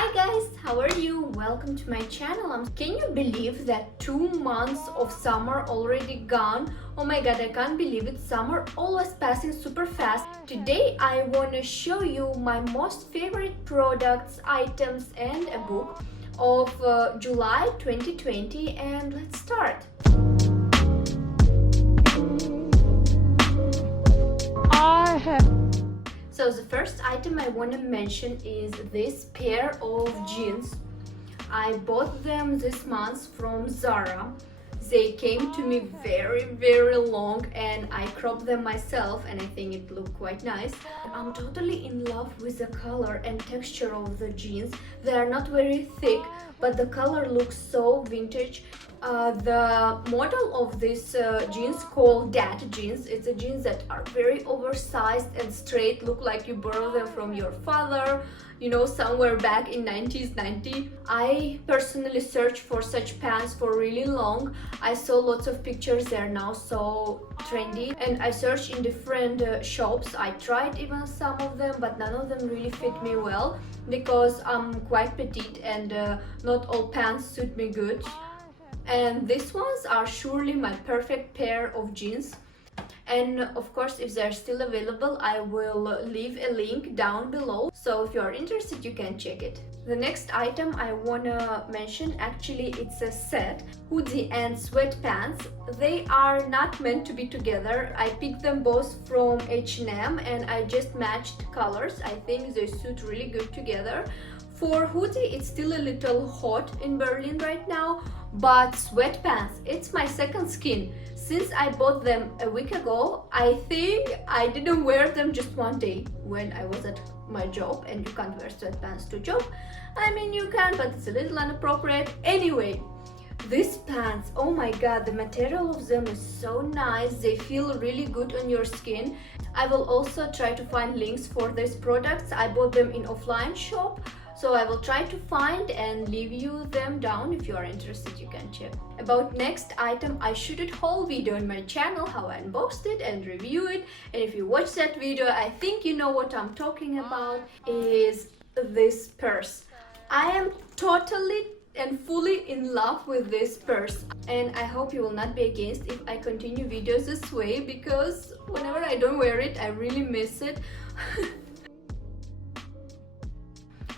Hi guys, how are you? Welcome to my channel. Can you believe that 2 months of summer already gone? Oh my god, I can't believe it. Summer always passing super fast. Today I want to show you my most favorite products, items and a book of July 2020, and let's start. So the first item I want to mention is this pair of jeans. I bought them this month from Zara. They came to me very long and I cropped them myself and I think it looked quite nice. I'm totally in love with the color and texture of the jeans. They are not very thick, but the color looks so vintage. The model of this jeans called dad jeans. It's a jeans that are very oversized and straight, look like you borrowed them from your father, you know, somewhere back in 90s. I personally searched for such pants for really long. I saw lots of pictures, they're now so trendy, and I searched in different shops. I tried even some of them, but none of them really fit me well because I'm quite petite and not all pants suit me good. And these ones are surely my perfect pair of jeans. And of course, if they're still available, I will leave a link down below, so if you are interested you can check it. The next item I wanna mention, actually it's a set, hoodie and sweatpants. They are not meant to be together. I picked them both from H&M and I just matched colors. I think they suit really good together. For hoodie, it's still a little hot in Berlin right now, but sweatpants, it's my second skin. Since I bought them a week ago, I think I didn't wear them just one day when I was at my job, and you can't wear sweatpants to job. I mean, you can, but it's a little inappropriate. Anyway, these pants, oh my god, the material of them is so nice. They feel really good on your skin. I will also try to find links for these products. I bought them in offline shop, so I will try to find and leave you them down. If you are interested, you can check. About next item, I shooted whole video on my channel how I unboxed it and review it. And if you watch that video, I think you know what I'm talking about, is this purse. I am totally and fully in love with this purse, and I hope you will not be against if I continue videos this way, because whenever I don't wear it, I really miss it.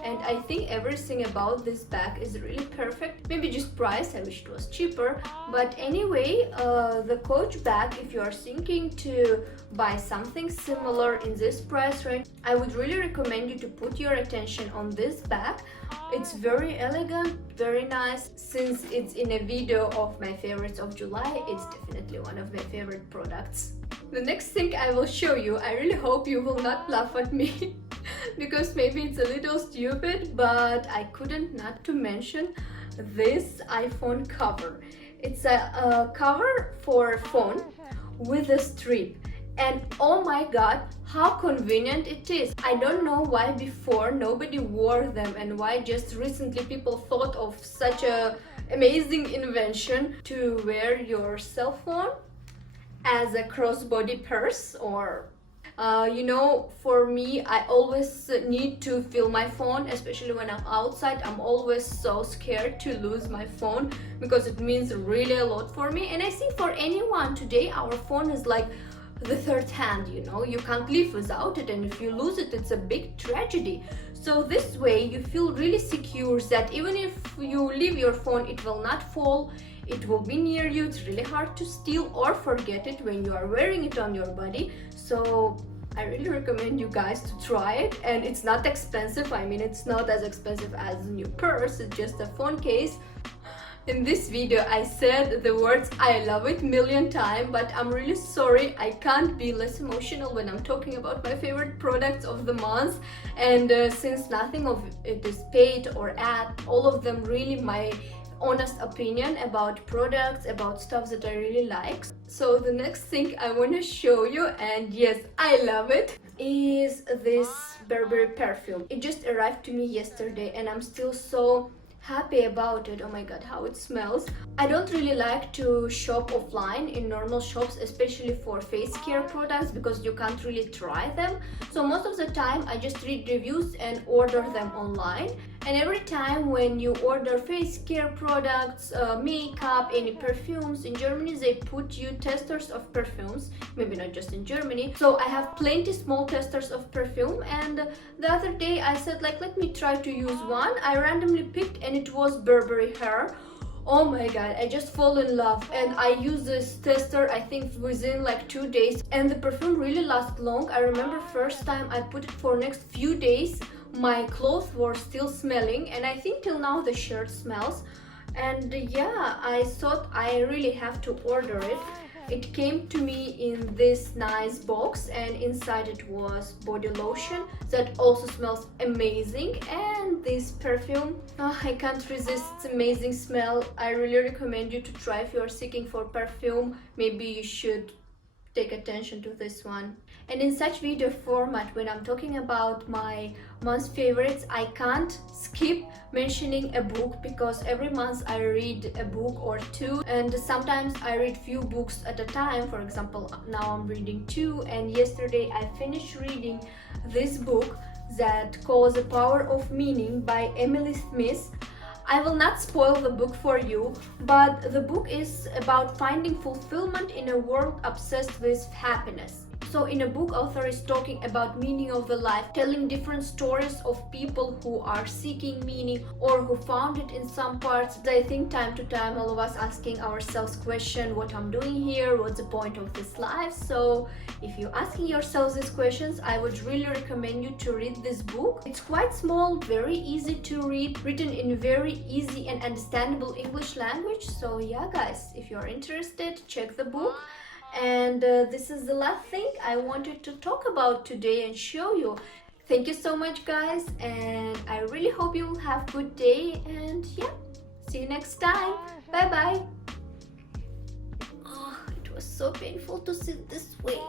And I think everything about this bag is really perfect. Maybe just price, I wish it was cheaper. But anyway, the Coach bag, if you are thinking to buy something similar in this price range, I would really recommend you to put your attention on this bag. It's very elegant, very nice. Since it's in a video of my favorites of July, it's definitely one of my favorite products. The next thing I will show you, I really hope you will not laugh at me because maybe it's a little stupid, but I couldn't not to mention this iPhone cover. It's a cover for a phone with a strip, and oh my god, how convenient it is. I don't know why before nobody wore them and why just recently people thought of such a amazing invention to wear your cell phone as a crossbody purse. Or you know, for me, I always need to fill my phone, especially when I'm outside. I'm always so scared to lose my phone because it means really a lot for me. And I think for anyone today, our phone is like the third hand, you know, you can't live without it, and if you lose it, it's a big tragedy. So this way you feel really secure that even if you leave your phone, it will not fall. It will be near you. It's really hard to steal or forget it when you are wearing it on your body. So I really recommend you guys to try it, and it's not expensive. I mean, it's not as expensive as a new purse, it's just a phone case. In this video I said the words I love it million times, but I'm really sorry I can't be less emotional when I'm talking about my favorite products of the month. And since nothing of it is paid or ad, all of them really my honest opinion about products, about stuff that I really like. So the next thing I want to show you, and yes, I love it, is this Burberry perfume. It just arrived to me yesterday and I'm still so happy about it. Oh my god, how it smells. I don't really like to shop offline in normal shops, especially for face care products, because you can't really try them. So most of the time I just read reviews and order them online. And every time when you order face care products, makeup, any perfumes, in Germany they put you testers of perfumes, maybe not just in Germany. So I have plenty small testers of perfume, and the other day I said like, let me try to use one. I randomly picked and it was Burberry Hair. Oh my god, I just fall in love, and I use this tester I think within like 2 days, and the perfume really lasts long. I remember first time I put it for next few days, my clothes were still smelling, and I think till now the shirt smells. And yeah, I thought I really have to order it. It came to me in this nice box, and inside it was body lotion that also smells amazing, and this perfume. Oh, I can't resist its amazing smell. I really recommend you to try if you are seeking for perfume. Maybe you should take attention to this one. And in such video format, when I'm talking about my month's favorites, I can't skip mentioning a book, because every month I read a book or two, and sometimes I read few books at a time. For example, now I'm reading two, and yesterday I finished reading this book that calls The Power of Meaning by Emily Smith. I will not spoil the book for you, but the book is about finding fulfillment in a world obsessed with happiness. So in a book, author is talking about meaning of the life, telling different stories of people who are seeking meaning or who found it in some parts. I think time to time all of us asking ourselves question, what I'm doing here, what's the point of this life? So if you're asking yourselves these questions, I would really recommend you to read this book. It's quite small, very easy to read, written in very easy and understandable English language. So yeah guys, if you're interested, check the book. And this is the last thing I wanted to talk about today and show you. Thank you so much guys, and I really hope you will have a good day, and yeah, see you next time. Bye bye. Oh, it was so painful to sit this way.